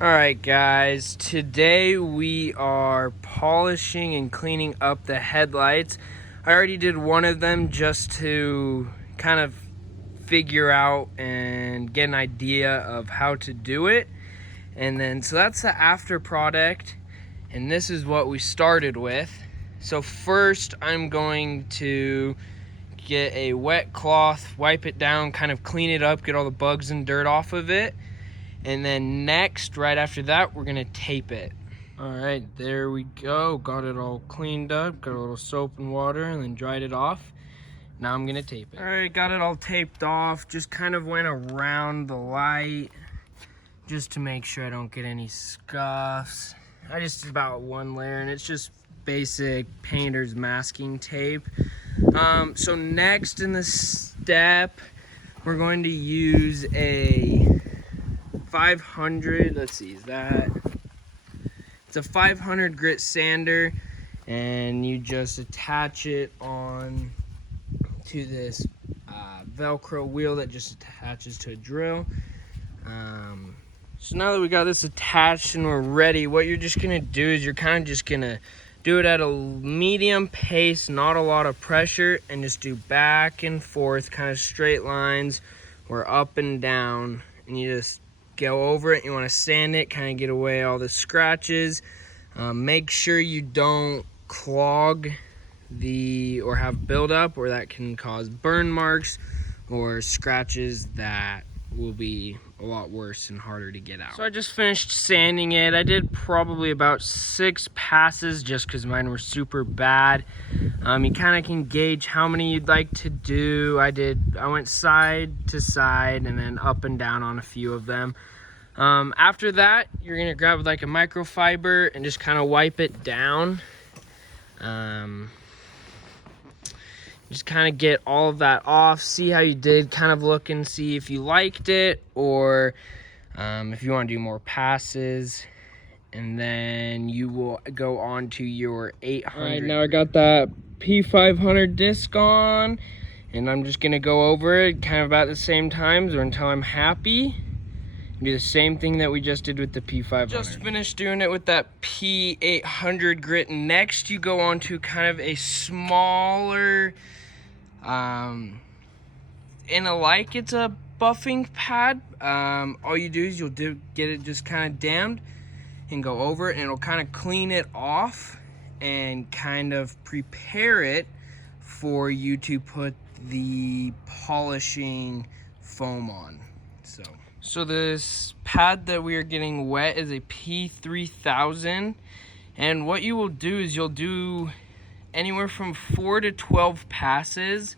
Alright guys, today we are polishing and cleaning up the headlights. I already did one of them just to kind of figure out and get an idea of how to do it. And then, so that's the after product, and this is what we started with. So first I'm going to get a wet cloth, wipe it down, kind of clean it up, get all the bugs and dirt off of it. And then next, right after that, we're gonna tape it. All right, there we go. Got it all cleaned up, got a little soap and water, and then dried it off. Now I'm gonna tape it. All right, got it all taped off. Just kind of went around the light just to make sure I don't get any scuffs. I just did about one layer, and it's just basic painter's masking tape. So next in the step, we're going to use a 500, let's see, it's a 500 grit sander, and you just attach it on to this Velcro wheel that just attaches to a drill. So now that we got this attached and we're ready, what you're just gonna do is you're kind of just gonna do it at a medium pace, not a lot of pressure, and just do back and forth, kind of straight lines or up and down, and you just go over it. You want to sand it, kind of get away all the scratches. Make sure you don't clog or have buildup, or that can cause burn marks or scratches that will be a lot worse and harder to get out. So I just finished sanding it. I did probably about 6 passes just because mine were super bad. You kind of can gauge how many you'd like to do. I went side to side and then up and down on a few of them. After that, you're gonna grab like a microfiber and just kind of wipe it down. Just kind of get all of that off, see how you did, kind of look and see if you liked it, or if you want to do more passes. And then you will go on to your 800. All right, now I got that P500 disc on, and I'm just gonna go over it kind of about the same times or until I'm happy. Do the same thing that we just did with the P500. Just finished doing it with that P800 grit. Next, you go on to kind of a smaller, and it's a buffing pad. All you do is get it just kind of dammed and go over it, and it'll kind of clean it off and kind of prepare it for you to put the polishing foam on. So this pad that we are getting wet is a P3000, and what you will do is you'll do anywhere from 4 to 12 passes.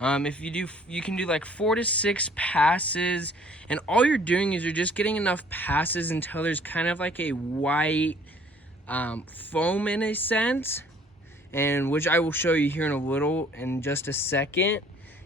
You can do like 4 to 6 passes, and all you're doing is you're just getting enough passes until there's kind of like a white foam in a sense, and which I will show you here in just a second.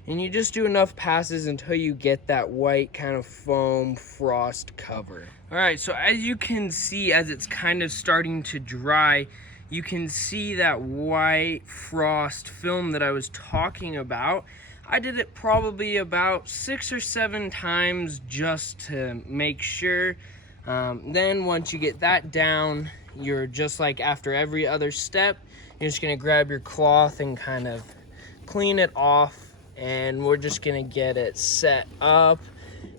And you just do enough passes until you get that white kind of foam frost cover. All right, so as you can see, as it's kind of starting to dry, you can see that white frost film that I was talking about. I did it probably about 6 or 7 times just to make sure. Then once you get that down, you're just like after every other step, you're just gonna grab your cloth and kind of clean it off. And we're just gonna get it set up,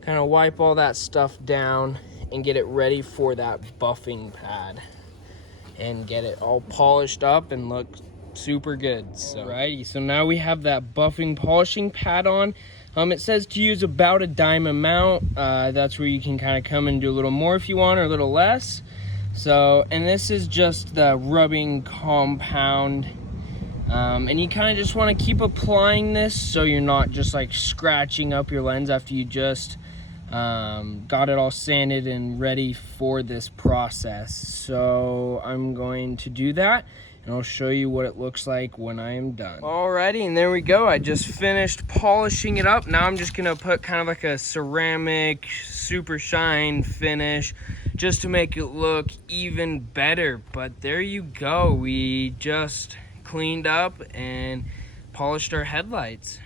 kind of wipe all that stuff down and get it ready for that buffing pad and get it all polished up and look super good. So, alrighty, so now we have that buffing polishing pad on. It says to use about a dime amount. That's where you can kind of come and do a little more if you want, or a little less. So, and this is just the rubbing compound. And you kind of just want to keep applying this so you're not just like scratching up your lens after you just got it all sanded and ready for this process. So I'm going to do that, and I'll show you what it looks like when I am done. Alrighty, and there we go. I just finished polishing it up. Now I'm just gonna put kind of like a ceramic super shine finish just to make it look even better. But there you go. We just cleaned up and polished our headlights.